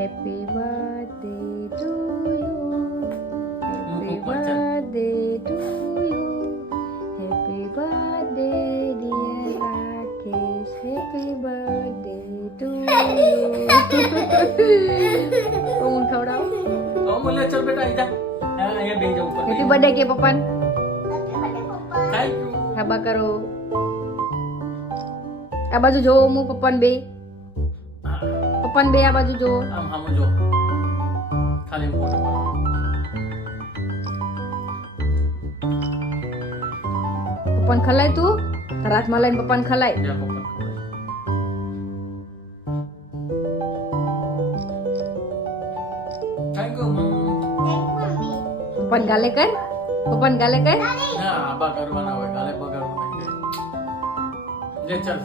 Happy birthday to you. Happy birthday to you. Happy birthday dear Rakesh. Happy birthday to you. ઊંઘ ખવડાવો. બોલે ચલ બેટા આઈ જા. હા અહીંયા બેહી જાવ ઉપર. હેપી બર્થડે કે પપ્પાન. Thank you. ખાબા કરો. આ બાજુ જોવો હું પપ્પાન બે. પપ્પાન બે આ બાજુ જોવો. આમ આમ જો. ખાલી ફોટો પાડો. પપ્પાન ખલાય તું. તારા હાથમાં લઈને પપ્પાન ખલાય. જા પપ્પા ખબર. થેન્ક યુ મમ. પપ્પાન ગાલે કર. પપ્પાન ગાલે કર. ના આબા કરવાના હોય ગાલે બગાડવું નહીં. લે ચલ